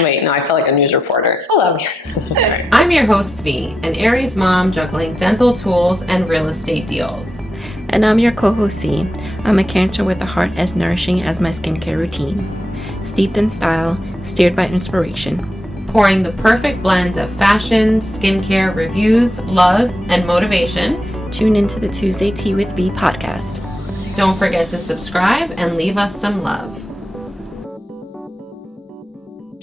Wait, no, I feel like a news reporter. Hello. Right. I'm your host, V, an Aries mom juggling dental tools and real estate deals. And I'm your co-host, C. I'm a Cancer with a heart as nourishing as my skincare routine. Steeped in style, steered by inspiration. Pouring the perfect blend of fashion, skincare, reviews, love, and motivation. Tune into the Tuesday Tea with V podcast. Don't forget to subscribe and leave us some love.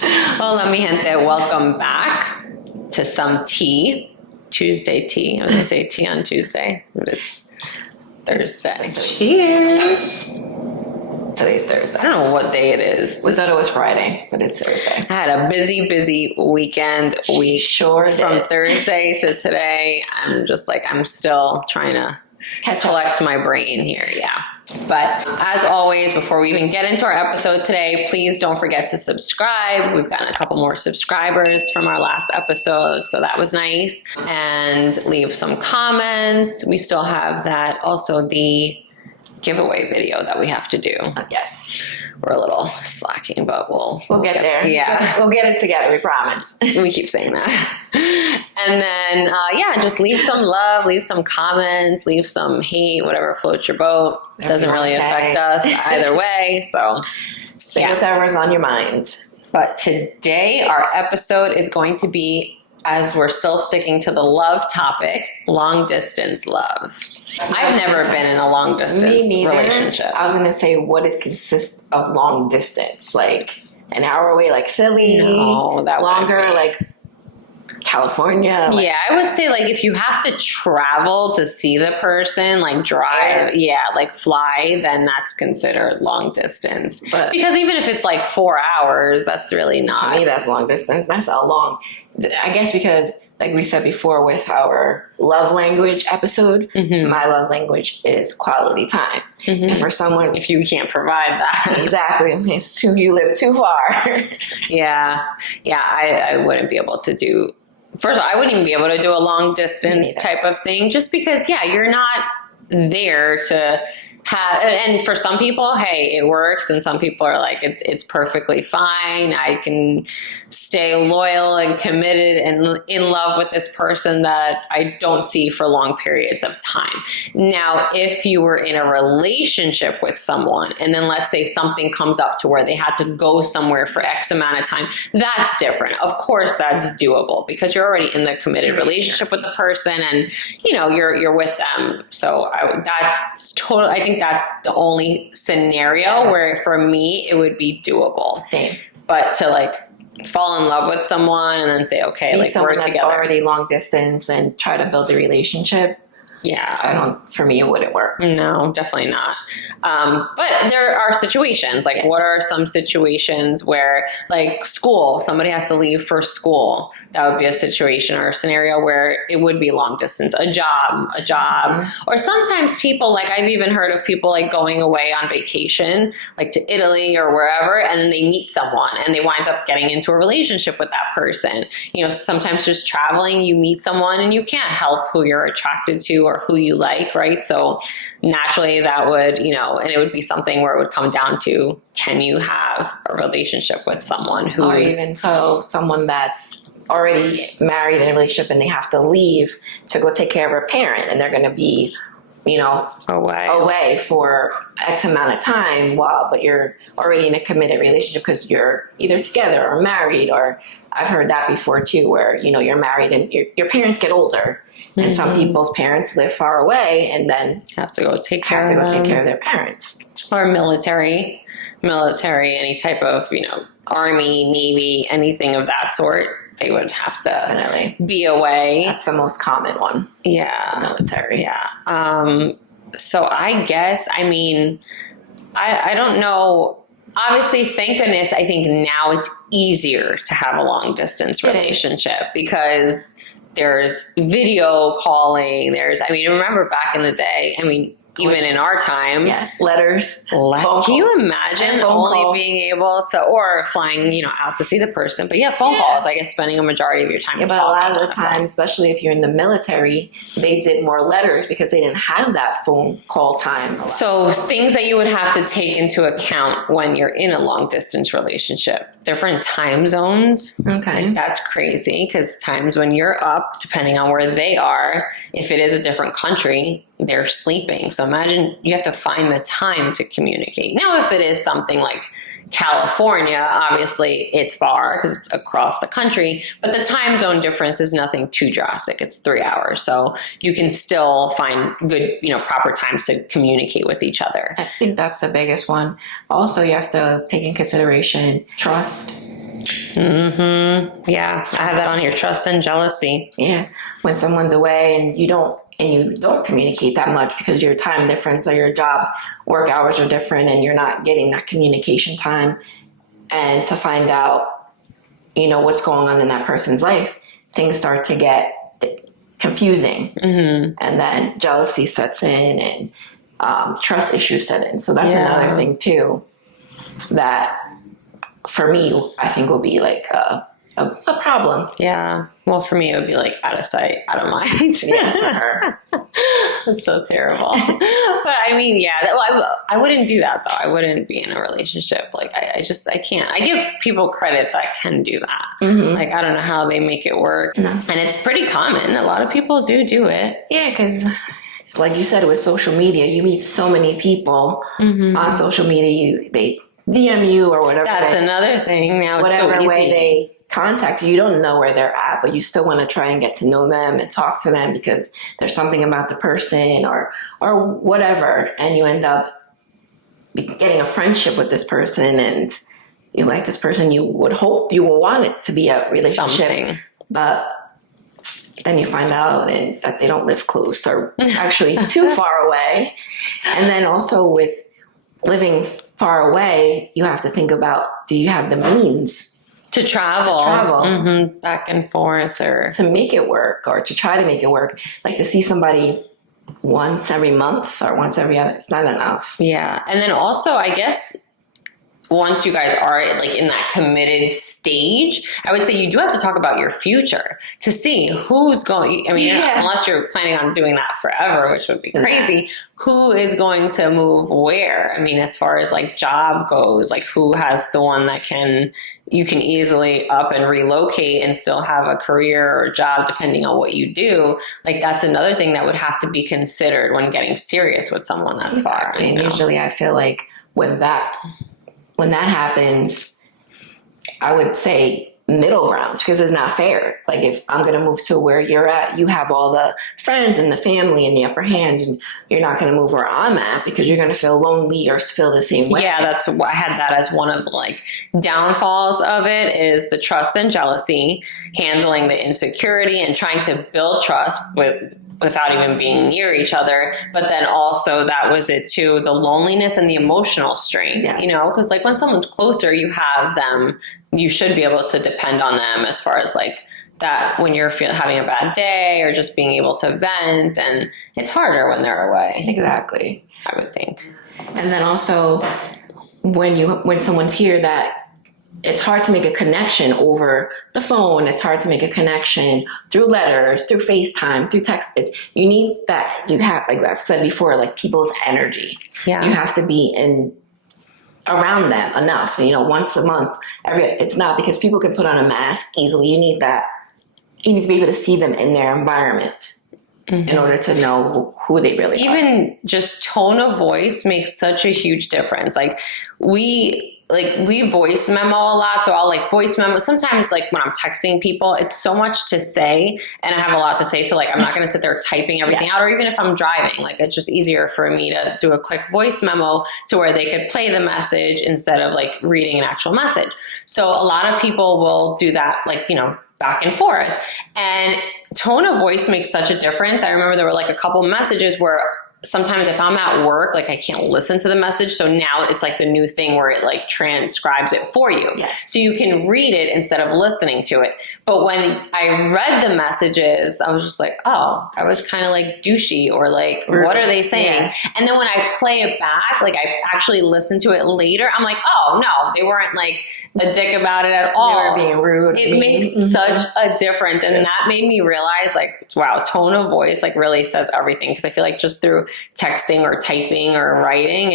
Hola, mi gente. Welcome back to some tea. Tuesday tea. I was going to say tea on Tuesday, but it's Thursday. Cheers. Today's Thursday. I don't know what day it is. We thought it was Friday, but it's Thursday. I had a busy weekend week. Sure did. From Thursday to today. I'm still trying to collect my brain here. Yeah. But as always, before we even get into our episode today, please don't forget to subscribe. We've gotten a couple more subscribers from our last episode, so that was nice. And leave some comments. We still have that. Also, the giveaway video that we have to do. Yes. We're a little slacking, but we'll get there. Yeah. We'll get it together, we promise. We keep saying that. And then, just leave some love, leave some comments, leave some hate, whatever floats your boat. Doesn't really affect us either way. So, say whatever's on your mind. But today, our episode is going to be, as we're still sticking to the love topic, long distance love. I've never been in a long distance relationship. I was going to say, what consists of long distance? Like an hour away, like Philly? No, that longer, like California? Yeah, I would say like if you have to travel to see the person, like drive, like fly, then that's considered long distance. But because even if it's like 4 hours, that's really not. To me, that's long distance. That's not long. I guess because, like we said before with our love language episode, my love language is quality time. And for someone, if you can't provide that. Exactly. You live too far. Yeah, I wouldn't be able to do. First of all, I wouldn't even be able to do a long distance type of thing just because, you're not there to have, and for some people, hey, it works. And some people are like, it's perfectly fine. I can stay loyal and committed and in love with this person that I don't see for long periods of time. Now, if you were in a relationship with someone and then let's say something comes up to where they had to go somewhere for X amount of time, that's different. Of course, that's doable because you're already in the committed relationship with the person and, you're with them. So that's totally, I think that's the only scenario where for me, it would be doable. Same. But to like fall in love with someone and then say, okay, like we're together. Already long distance and try to build a relationship. Yeah. For me, it wouldn't work. No, definitely not. But there are situations, like what are some situations where like school, somebody has to leave for school. That would be a situation or a scenario where it would be long distance, a job. Or sometimes people, like I've even heard of people like going away on vacation, like to Italy or wherever, and then they meet someone and they wind up getting into a relationship with that person. Sometimes just traveling, you meet someone and you can't help who you're attracted to or who you like, right? So naturally that would, and it would be something where it would come down to, can you have a relationship with someone who or even so someone that's already married in a relationship and they have to leave to go take care of a parent and they're going to be, away for X amount of time but you're already in a committed relationship because you're either together or married, or I've heard that before too, where, you're married and your parents get older. And some people's parents live far away and then have to go take care of their parents. Or military, any type of, Army, Navy, anything of that sort. They would have to definitely be away. That's the most common one. Yeah. Military. Yeah. So I guess, I don't know. Obviously, thank goodness, I think now it's easier to have a long distance relationship because there's video calling. Remember back in the day, even in our time. Yes, letters. Can you imagine only calls. Being able to, or flying, out to see the person? But phone calls, I guess, spending a majority of your time. Yeah, but a lot of the time, especially if you're in the military, they did more letters because they didn't have that phone call time. So things that you would have to take into account when you're in a long distance relationship. Different time zones. Okay. Like, that's crazy because times when you're up, depending on where they are, if it is a different country, they're sleeping. So imagine you have to find the time to communicate. Now, if it is something like California, obviously it's far because it's across the country, but the time zone difference is nothing too drastic. It's 3 hours. So you can still find good, proper times to communicate with each other. I think that's the biggest one. Also, you have to take in consideration trust. Mm-hmm. Yeah, I have that on here. Trust and jealousy. Yeah. When someone's away and you don't communicate that much because your time difference or your job work hours are different and you're not getting that communication time, and to find out, what's going on in that person's life, things start to get confusing. Mm-hmm. And then jealousy sets in and trust issues set in. So that's another thing too that for me, I think will be like a problem. Yeah. Well, for me, it would be like out of sight, out of mind. Yeah. That's so terrible. But I mean, I wouldn't do that though. I wouldn't be in a relationship. Like I can't. I give people credit that can do that. Mm-hmm. Like, I don't know how they make it work. No. And it's pretty common. A lot of people do it. Yeah. Because like you said, with social media, you meet so many people on social media. They DM you or whatever. That's another thing. Now it's whatever so easy. Way they contact you, you don't know where they're at, but you still want to try and get to know them and talk to them because there's something about the person or whatever, and you end up getting a friendship with this person, and you like this person. You would hope you will want it to be a relationship, but then you find out that they don't live close or actually too far away. And then also with living far away, you have to think about, do you have the means to travel. Mm-hmm. Back and forth, or to make it work, or to try to make it work? Like, to see somebody once every month or once every other, it's not enough. Yeah. And then also, I guess, once you guys are like in that committed stage, I would say you do have to talk about your future to see who's going. I mean, unless you're planning on doing that forever, which would be crazy, who is going to move where? I mean, as far as like job goes, like who has the one that you can easily up and relocate and still have a career or job depending on what you do. Like, that's another thing that would have to be considered when getting serious with someone that's far. And usually I feel like when that happens, I would say middle ground, because it's not fair. Like, if I'm going to move to where you're at, you have all the friends and the family and the upper hand, and you're not going to move where I'm at because you're going to feel lonely or feel the same way. Yeah, that's what I had that as one of the like downfalls of it, is the trust and jealousy, handling the insecurity and trying to build trust without even being near each other. But then also that was it too, the loneliness and the emotional strain, because like when someone's closer, you have them, you should be able to depend on them as far as like that when you're having a bad day or just being able to vent, and it's harder when they're away. Exactly. I would think. And then also when someone's here, that it's hard to make a connection over the phone. It's hard to make a connection through letters, through FaceTime, through text. You need that. You have, like I've said before, like people's energy. Yeah. You have to be around them enough. Once a month. It's not, because people can put on a mask easily. You need that. You need to be able to see them in their environment. Mm-hmm. In order to know who they really are. Even just tone of voice makes such a huge difference. Like we voice memo a lot. So I'll like voice memo. Sometimes like when I'm texting people, it's so much to say and I have a lot to say. So like, I'm not going to sit there typing everything out, or even if I'm driving, like it's just easier for me to do a quick voice memo to where they could play the message instead of like reading an actual message. So a lot of people will do that, like, back and forth, and tone of voice makes such a difference. I remember there were like a couple messages where sometimes if I'm at work, like I can't listen to the message. So now it's like the new thing where it like transcribes it for you. Yes. So you can read it instead of listening to it. But when I read the messages, I was just like, oh, I was kind of like douchey or like, what are they saying? Yeah. And then when I play it back, like I actually listen to it later, I'm like, oh no, they weren't like a dick about it at all. They were being rude. It makes such a difference. And that made me realize like, wow, tone of voice like really says everything. Because I feel like just through texting or typing or writing,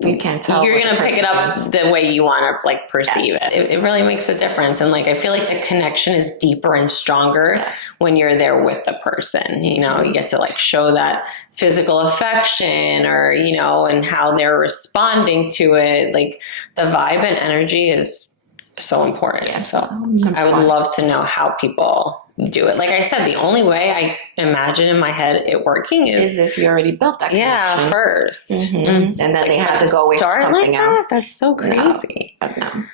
you can't tell. You're going to pick it up the way you want to like perceive it. It really makes a difference. And like, I feel like the connection is deeper and stronger when you're there with the person. You know, you get to like show that physical affection or, you know, and how they're responding to it. Like the vibe and energy is so important. Yeah. So I would love to know how people do it. Like I said, the only way I imagine in my head it working is if you already built that connection. Yeah, first. And then like, they have to go with something else. That's so crazy. No.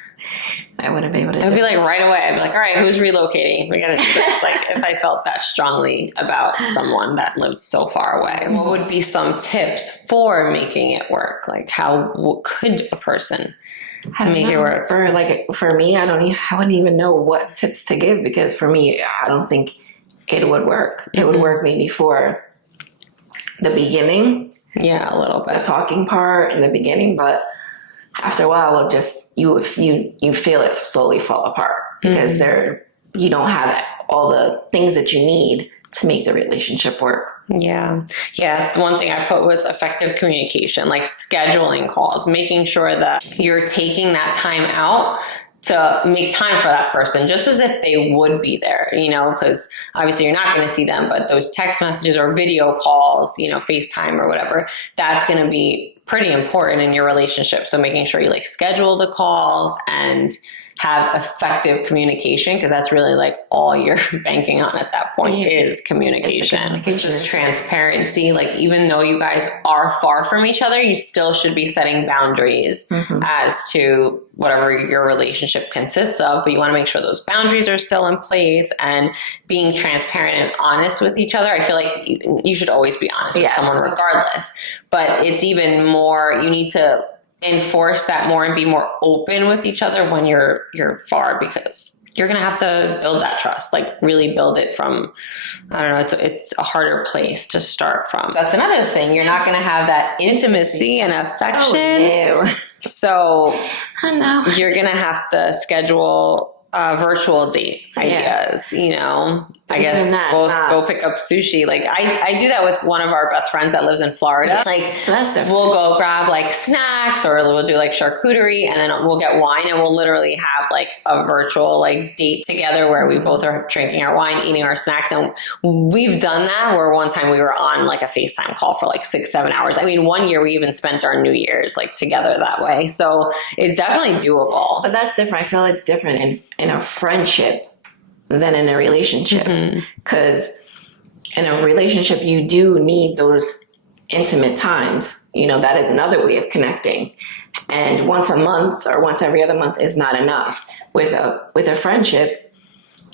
I wouldn't be able to I'd be like right away. I'd be like, all right, who's relocating? We got to do this. Like if I felt that strongly about someone that lived so far away, what would be some tips for making it work? Like how could a person make it work? For me, I wouldn't even know what tips to give, because for me, I don't think it would work. It would work maybe for the beginning. Yeah, a little bit. The talking part in the beginning, but after a while, it'll just you feel it slowly fall apart because you don't have all the things that you need to make the relationship work. Yeah. The one thing I put was effective communication, like scheduling calls, making sure that you're taking that time out to make time for that person, just as if they would be there, you know, because obviously you're not going to see them, but those text messages or video calls, you know, FaceTime or whatever, that's going to be pretty important in your relationship. So making sure you like schedule the calls and have effective communication, because that's really like all you're banking on at that point is communication. Just transparency. Like even though you guys are far from each other, you still should be setting boundaries as to whatever your relationship consists of, but you want to make sure those boundaries are still in place and being transparent and honest with each other. I feel like you should always be honest with someone regardless, but it's even more, you need to enforce that more and be more open with each other when you're far, because you're going to have to build that trust, like really build it from, I don't know, it's a harder place to start from. That's another thing. You're not going to have that intimacy and affection. Oh, no. So you're going to have to schedule virtual date ideas, you know, I guess both go pick up sushi. Like I do that with one of our best friends that lives in Florida. Like we'll go grab like snacks, or we'll do like charcuterie, and then we'll get wine, and we'll literally have like a virtual like date together where we both are drinking our wine, eating our snacks. And we've done that where one time we were on like a FaceTime call for like 6-7 hours. I mean, one year we even spent our New Year's like together that way. So it's definitely doable. But that's different. I feel it's different in a friendship than in a relationship, because in a relationship you do need those intimate times. You know, that is another way of connecting, and once a month or once every other month is not enough. With a friendship,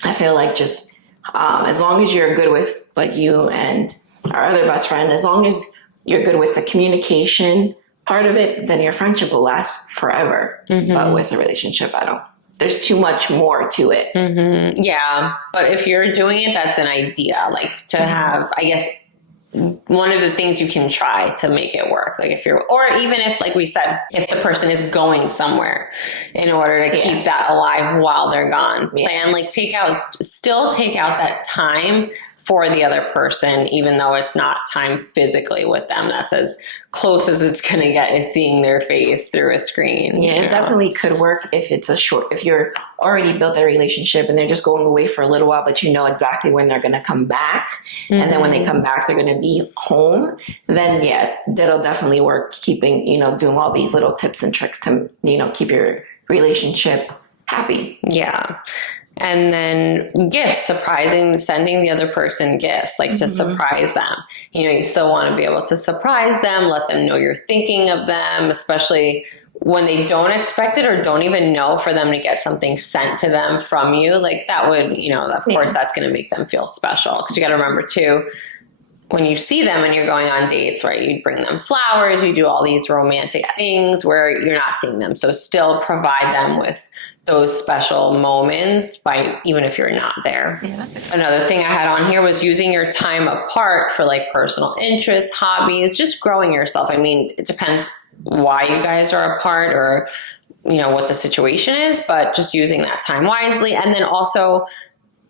I feel like just as long as you're good with, like you and our other best friend, as long as you're good with the communication part of it, then your friendship will last forever. But with a relationship, there's too much more to it. Yeah. But if you're doing it, that's an idea, like to have, I guess, one of the things you can try to make it work. Like if you're, or even if, like we said, if the person is going somewhere, in order to keep that alive while they're gone, plan, like still take out that time for the other person, even though it's not time physically with them. That's as close as it's going to get, is seeing their face through a screen. Yeah, it definitely could work if it's if you're already built a relationship and they're just going away for a little while, but you know exactly when they're going to come back. And then when they come back, they're going to be home. Then that'll definitely work. Keeping, doing all these little tips and tricks to, keep your relationship happy. Yeah. And then gifts, sending the other person gifts, like to surprise them. You still want to be able to surprise them, let them know you're thinking of them, especially when they don't expect it or don't even know, for them to get something sent to them from you. Like that would, of course, that's going to make them feel special. Because you got to remember too, when you see them and you're going on dates, right, you bring them flowers, you do all these romantic things where you're not seeing them. So still provide them with those special moments by even if you're not there. Yeah, that's another thing I had on here was using your time apart for like personal interests, hobbies, just growing yourself. I mean, it depends why you guys are apart or, you know, what the situation is, but just using that time wisely. And then also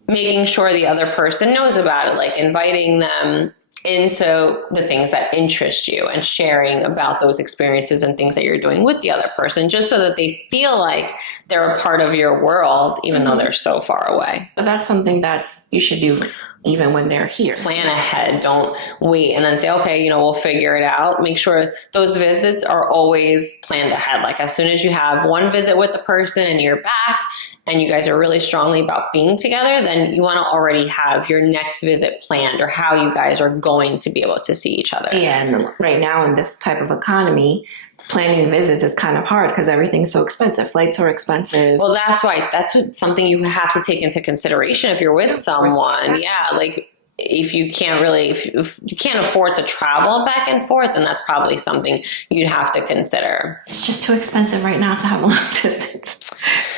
making sure the other person knows about it, like inviting them into the things that interest you and sharing about those experiences and things that you're doing with the other person, just so that they feel like they're a part of your world, even though they're so far away. But that's something that's you should do even when they're here. Plan ahead. Don't wait and then say, okay, you know, we'll figure it out. Make sure those visits are always planned ahead. Like as soon as you have one visit with the person and you're back and you guys are really strongly about being together, then you want to already have your next visit planned or how you guys are going to be able to see each other. Yeah, and right now in this type of economy, planning visits is kind of hard because everything's so expensive. Flights are expensive. Well, that's something you have to take into consideration if you're with someone. Yeah, like if you can't if you can't afford to travel back and forth, then that's probably something you'd have to consider. It's just too expensive right now to have a long distance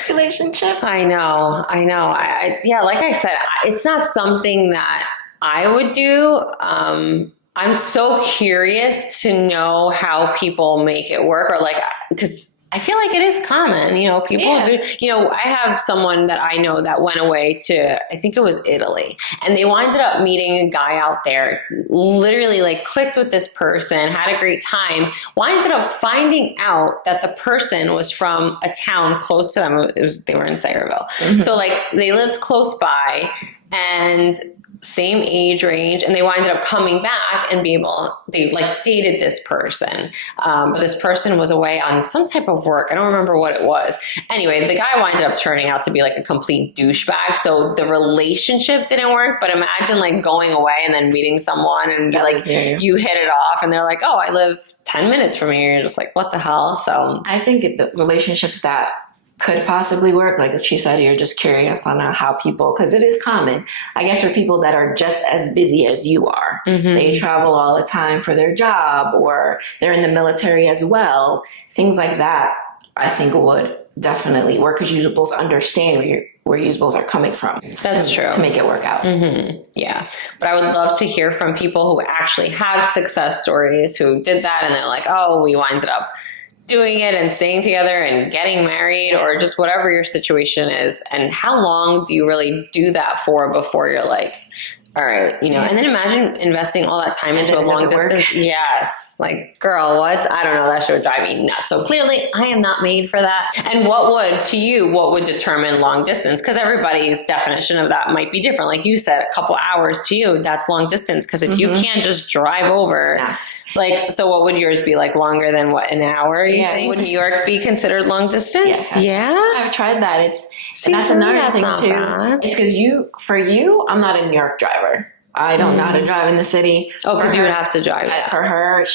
relationship. I know. Yeah, like I said, it's not something that I would do. I'm so curious to know how people make it work, or like, because I feel like it is common, you know, people do, you know, I have someone that I know that went away to, I think it was Italy, and they winded up meeting a guy out there, literally like clicked with this person, had a great time, winded up finding out that the person was from a town close to them. They were in Sayreville. Mm-hmm. So like they lived close by and same age range, and they winded up coming back and they like dated this person. But this person was away on some type of work. I don't remember what it was. Anyway, the guy winded up turning out to be like a complete douchebag. So the relationship didn't work, but imagine like going away and then meeting someone and like you hit it off and they're like, oh, I live 10 minutes from here. You're just like, what the hell? So I think the relationships that could possibly work, like she said, you're just curious on how people, because it is common, I guess, for people that are just as busy as you are. Mm-hmm. They travel all the time for their job, or they're in the military as well. Things like that, I think would definitely work because you both understand where you both are coming from. That's true. To make it work out. Mm-hmm. Yeah. But I would love to hear from people who actually have success stories, who did that and they're like, oh, we winded up doing it and staying together and getting married, or just whatever your situation is. And how long do you really do that for before you're like, all right, you know, and then imagine investing all that time into a long distance. Yes. Like, girl, what? I don't know. That should drive me nuts. So clearly I am not made for that. And what would determine long distance? Because everybody's definition of that might be different. Like you said, a couple hours to you, that's long distance. Because if you can't just drive over, like, so what would yours be, like longer than what, an hour? You think? Would New York be considered long distance? Yes, I've tried that. And that's another thing too. Bad. It's because for you, I'm not a New York driver. I don't know how to drive in the city. Oh, because you would have to drive. For her,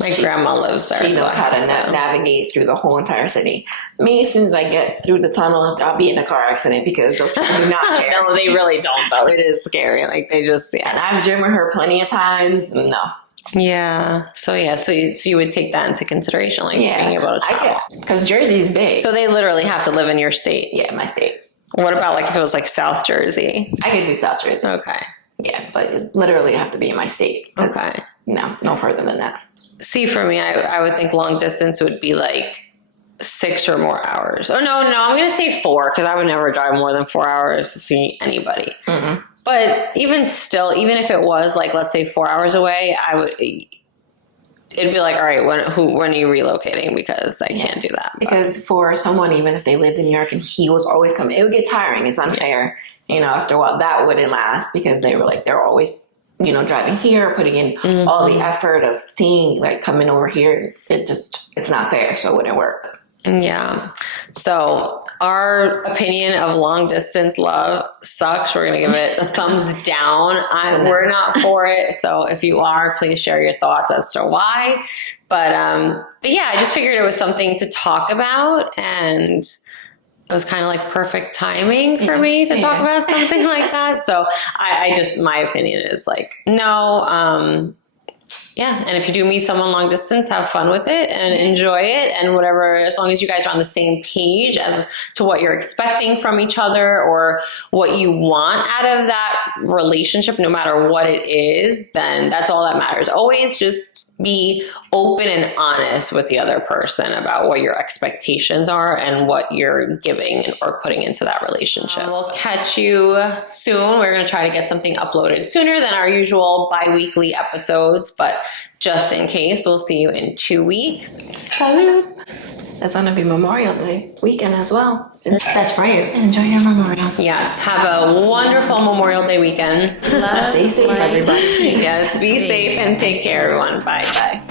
my grandma lives there. She knows how to navigate through the whole entire city. Me, as soon as I get through the tunnel, I'll be in a car accident because those people do not care. No, they really don't, though. It is scary. Like, they just, And I've driven her plenty of times. No. Yeah. So you would take that into consideration, like being able to travel. Because Jersey's big. So they literally have to live in your state. Yeah, my state. What about like if it was like South Jersey? I could do South Jersey. Okay. Yeah, but it literally have to be in my state. Okay. No further than that. See, for me, I would think long distance would be like 6 or more hours. Oh, no, I'm going to say 4 because I would never drive more than 4 hours to see anybody. Mm-hmm. But even still, even if it was like, let's say 4 hours away, it'd be like, all right, when are you relocating? Because I can't do that. Because for someone, even if they lived in New York and he was always coming, it would get tiring. It's unfair. You know, after a while, that wouldn't last because they were like, they're always, you know, driving here, putting in all the effort of seeing, like, coming over here. It's not fair. So it wouldn't work. Yeah. So our opinion of long distance love sucks. We're going to give it a thumbs down. We're not for it. So if you are, please share your thoughts as to why. But yeah, I just figured it was something to talk about. And it was kind of like perfect timing for me to talk about something like that. So I just, my opinion is like, no, yeah. And if you do meet someone long distance, have fun with it and enjoy it and whatever, as long as you guys are on the same page as to what you're expecting from each other or what you want out of that relationship, no matter what it is, then that's all that matters. Always just be open and honest with the other person about what your expectations are and what you're giving or putting into that relationship. We'll catch you soon. We're going to try to get something uploaded sooner than our usual bi-weekly episodes, but just in case, we'll see you in 2 weeks. Salud. That's going to be Memorial Day weekend as well. That's right. Enjoy your Memorial. Yes. Have a wonderful Memorial Day weekend. Stay safe, everybody. Yes. Be safe and take care, everyone. Bye. Bye.